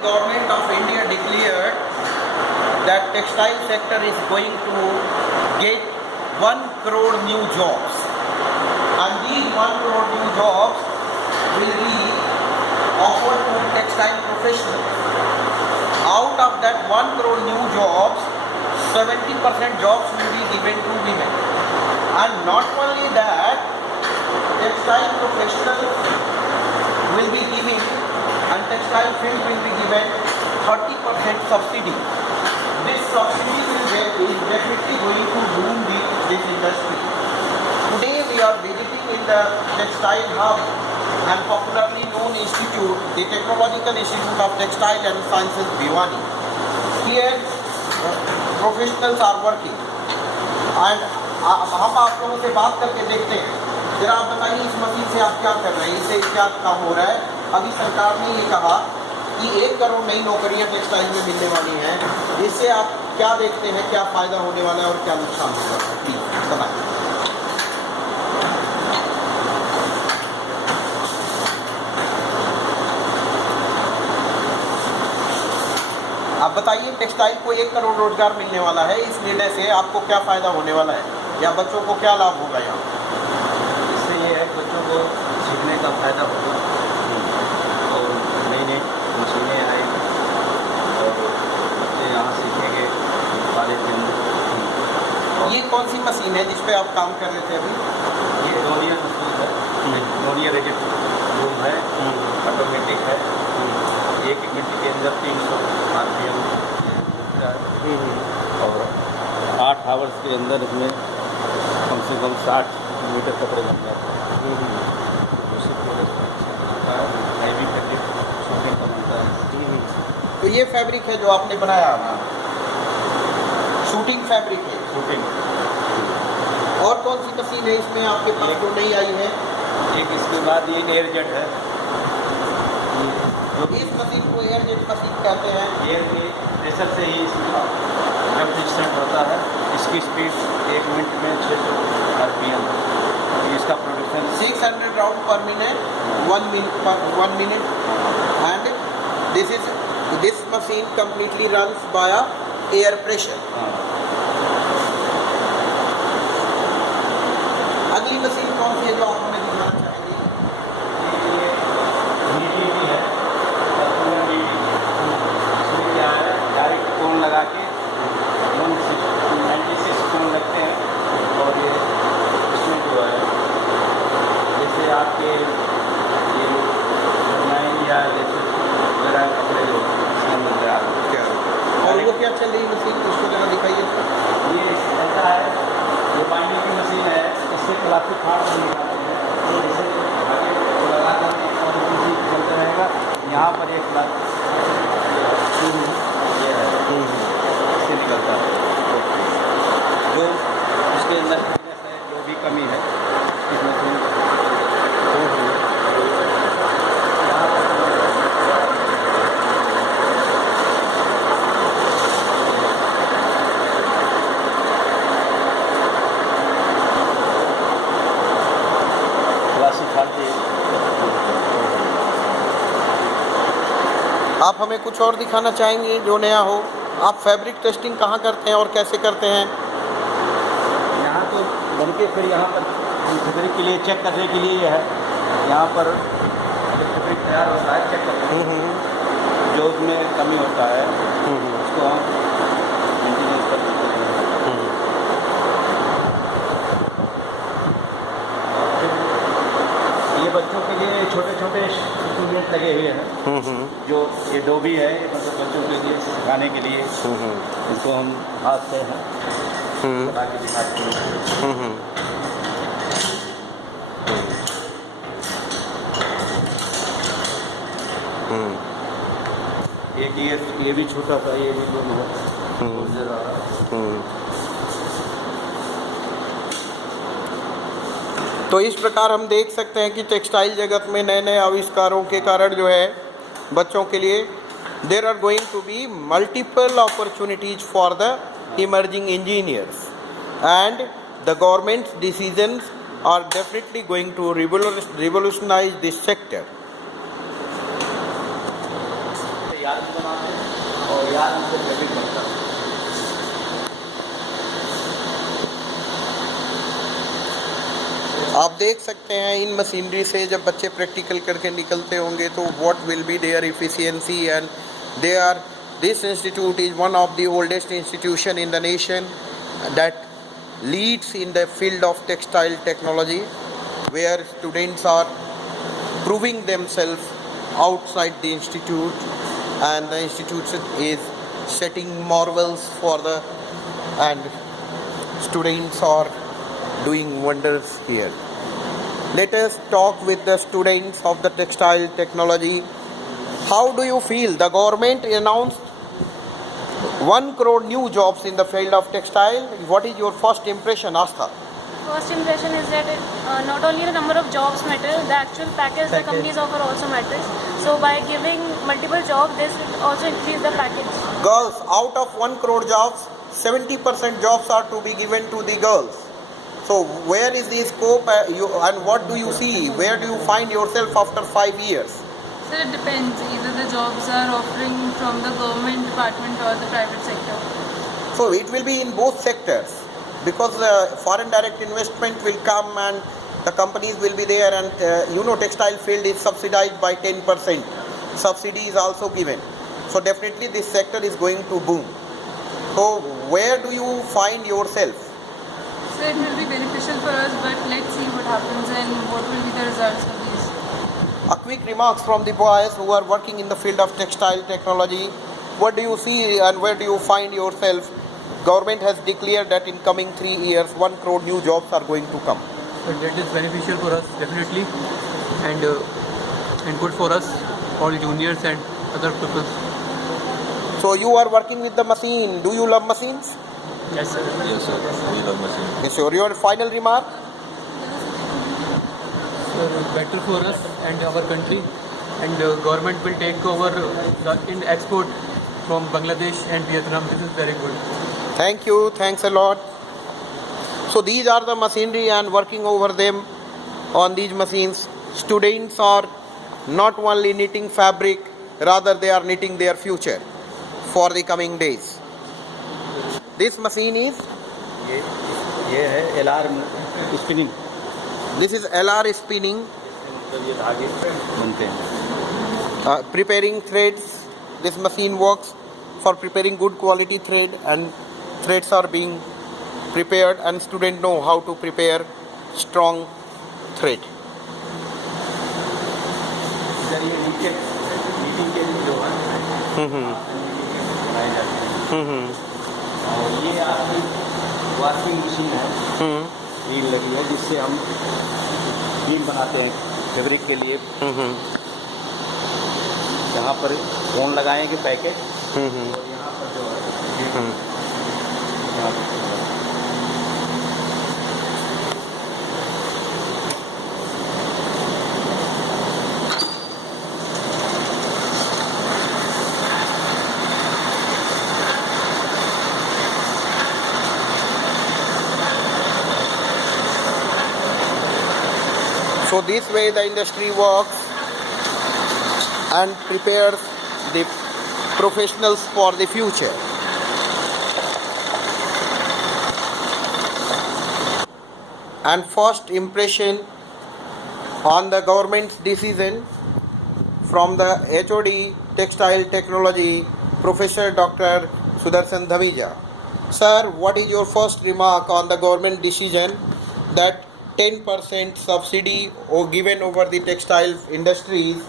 Government of India declared that textile sector is going to get 1 crore new jobs, and these 1 crore new jobs will be offered to textile professionals. Out of that 1 crore new jobs, 70% jobs will be given to women, and not only that, textile professionals will be given and textile film will be given 30% subsidy. This subsidy is definitely going to boom this industry. Today we are visiting in the textile hub and popularly known institute, the Technological Institute of Textile and Sciences, Bhiwani. Here professionals are working and हम आप लोगों से बात करके देखते हैं। जरा आप बताइए इस मशीन से आप क्या कर रहे हैं, इससे क्या काम हो रहा है। अभी सरकार ने ये कहा कि 1 करोड़ नई नौकरियां टेक्सटाइल में मिलने वाली हैं। इससे आप क्या देखते हैं, क्या फ़ायदा होने वाला है और क्या नुकसान होने वाला है, प्लीज़ बताइए। आप बताइए टेक्सटाइल को 1 करोड़ रोजगार मिलने वाला है, इस निर्णय से आपको क्या फ़ायदा होने वाला है या बच्चों को क्या लाभ होगा यहाँ? इससे ये है बच्चों को सीखने का फ़ायदा होगा और नई नई मशीनें आएंगी और बच्चे यहाँ सीखेंगे कॉलेज के अंदर। ये कौन सी मशीन है जिस पे आप काम कर रहे थे अभी? ये डोनियर मशीन है, डोनियर रेजिट रूम है, ऑटोमेटिक है। 1 मिनट के अंदर 300 RPM और 8 आवर्स के अंदर इसमें कम से कम 60 मीटर कपड़े बन जाते हैं। उसी हैवी फैब्रिक शूटिंग का बनता है। तो ये फैब्रिक है जो आपने बनाया ना, शूटिंग फैब्रिक है। शूटिंग और कौन सी मशीन है इसमें आपके पास जो नहीं आई है? एक इसके बाद ये एयर जेट है। इस मशीन को एयर जेट मशीन कहते हैं। एयर के प्रेशर से ही इसका कंप्लीशन होता है। इसकी स्पीड 1 मिनट में 600 RPM। इसका प्रोडक्शन 600 राउंड पर minute, 1 minute, and this machine completely runs by air pressure. अगली मशीन कौन सी है जो आप हमें दिखाना चाहेंगे? DTV है, इसमें क्या है, डायरेक्ट कोन लगा के 96 कोन लगते हैं और ये इसमें जो है जैसे आपके ये डिजाइन या जैसे मेरा कपड़े जो इसमें मिल रहा है क्या और वो क्या चल रही मशीन, उसको जरा दिखाइए। ये ऐसा है, ये बाइंडिंग की मशीन है, इससे प्लास्टिक फाड़ कर निकालते हैं तो इसे आगे लगा करके और इसी चलता रहेगा। यहाँ पर एक ये है इससे निकलता है जो इसके अंदर जो भी कमी है इस मशीन आप हमें कुछ और दिखाना चाहेंगे जो नया हो? आप फैब्रिक टेस्टिंग कहाँ करते हैं और कैसे करते हैं? यहाँ तो बनके फिर यहाँ पर फैब्रिक के लिए चेक करने के लिए है। यहाँ पर फैब्रिक तैयार होता है, चेक करते हैं जो उसमें कमी होता है उसको हम मेंटेनेंस कर देते हैं। ये बच्चों के लिए छोटे छोटे इंस्ट्रूमेंट लगे हुए हैं जो ये डोबी है, मतलब बच्चों के लिए सिखाने के लिए इसको हम हाथ से बना के दिखाते हैं। एक ये भी छोटा था, ये भी दोनों तो इस प्रकार हम देख सकते हैं कि टेक्सटाइल जगत में नए नए आविष्कारों के कारण जो है बच्चों के लिए there are going to be multiple opportunities for the emerging engineers and the government's decisions are definitely going to revolutionise this sector. यार भी बनाते हैं और यार से फैब्रिक बनता है। आप देख सकते हैं इन मशीनरी से जब बच्चे प्रैक्टिकल करके निकलते होंगे तो what will be their efficiency and they are this institute is one of the oldest institution in the nation that leads in the field of textile technology where students are proving themselves outside the institute and the institute is setting marvels for the and students are doing wonders here. Let us talk with the students of the textile technology. How do you feel? The government announced 1 crore new jobs in the field of textile. What is your first impression, Astha? First impression is that not only the number of jobs matter, the actual package the companies offer also matters. So by giving multiple jobs, this will also increase the package. Girls, out of 1 crore jobs, 70% jobs are to be given to the girls. So where is the scope and what do you see? Where do you find yourself after 5 years? So it depends. Either the jobs are offering from the government department or the private sector. So it will be in both sectors because foreign direct investment will come and the companies will be there and textile field is subsidized by 10%. Subsidy is also given. So definitely this sector is going to boom. So where do you find yourself? So it will be beneficial for us, but let's see what happens and what will be the results of these. A quick remarks from the boys who are working in the field of textile technology. What do you see and where do you find yourself? Government has declared that in coming 3 years 1 crore new jobs are going to come. So that is beneficial for us definitely, and good for us, all juniors and other people. So you are working with the machine. Do you love machines? Yes sir. Yes sir. We love machine. Yes, sir. Your final remark? So better for us and our country, and government will take over the export from Bangladesh and Vietnam. This is very good. Thank you. Thanks a lot. So these are the machinery and working over them on these machines. Students are not only knitting fabric, rather they are knitting their future for the coming days. This machine is? ये है LR spinning. This is LR spinning. मतलब ये धागे बनते हैं। Preparing threads. This machine works for preparing good quality thread and threads are being prepared and students know how to prepare strong thread. इधर ये knitting के लिए जो है बनाए जाते हैं। और ये आपकी वॉशिंग मशीन है, रील लगी है जिससे हम रील बनाते हैं फैब्रिक के लिए। यहाँ पर फोन लगाएंगे पैकेट और यहाँ पर जो है यहाँ पर So this way the industry works and prepares the professionals for the future. And first impression on the government's decision from the HOD Textile Technology, Professor Dr. Sudarshan Dhamija. Sir, what is your first remark on the government decision that 10% subsidy or given over the textile industries,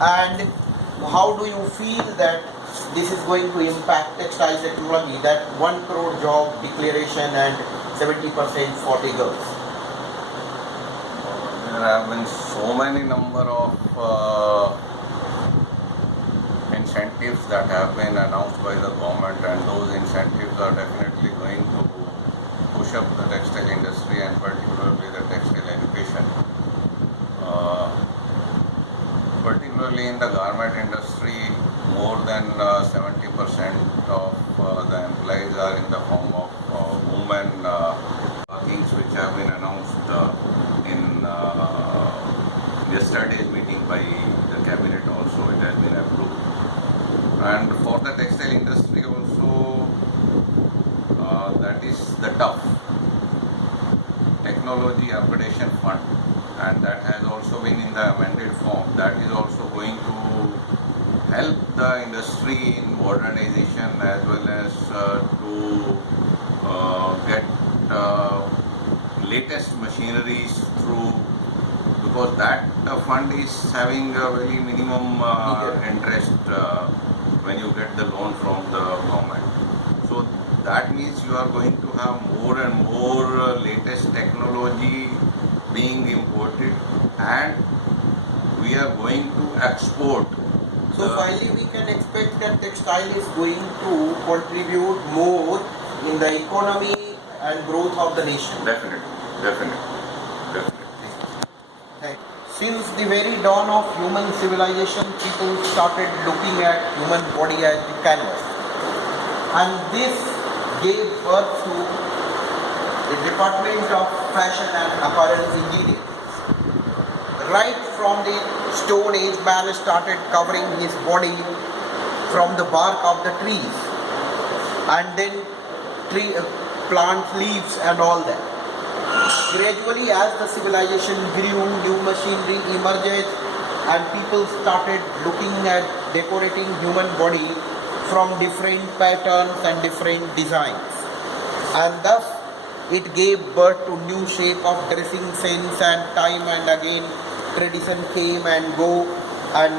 and how do you feel that this is going to impact textile technology, that 1 crore job declaration and 70% for the girls? There have been so many number of incentives that have been announced by the government, and those incentives are definitely going to push up the textile industry and particularly the textile education. Particularly in the garment industry, more than 70% of the employees are in the form of women. Things which have been announced in yesterday's meeting by the cabinet also, it has been approved. And for the textile industry also, that is the TUF, Technology Upgradation Fund, and that has also been in the amended form. That is also going to help the industry in modernization as well as to get latest machineries through, because that fund is having a very minimum interest when you get the loan from the government. So that means you are going to have more and more latest technology being imported, and we are going to export. So finally we can expect that textile is going to contribute more in the economy and growth of the nation. Definitely. Since the very dawn of human civilization, people started looking at human body as the canvas. And this gave birth to the Department of Fashion and Apparel Engineering. Right from the Stone Age, man started covering his body from the bark of the trees, and then plant leaves and all that. Gradually, as the civilization grew, new machinery emerged, and people started looking at decorating human body from different patterns and different designs, and thus it gave birth to new shape of dressing sense, and time and again tradition came and go, and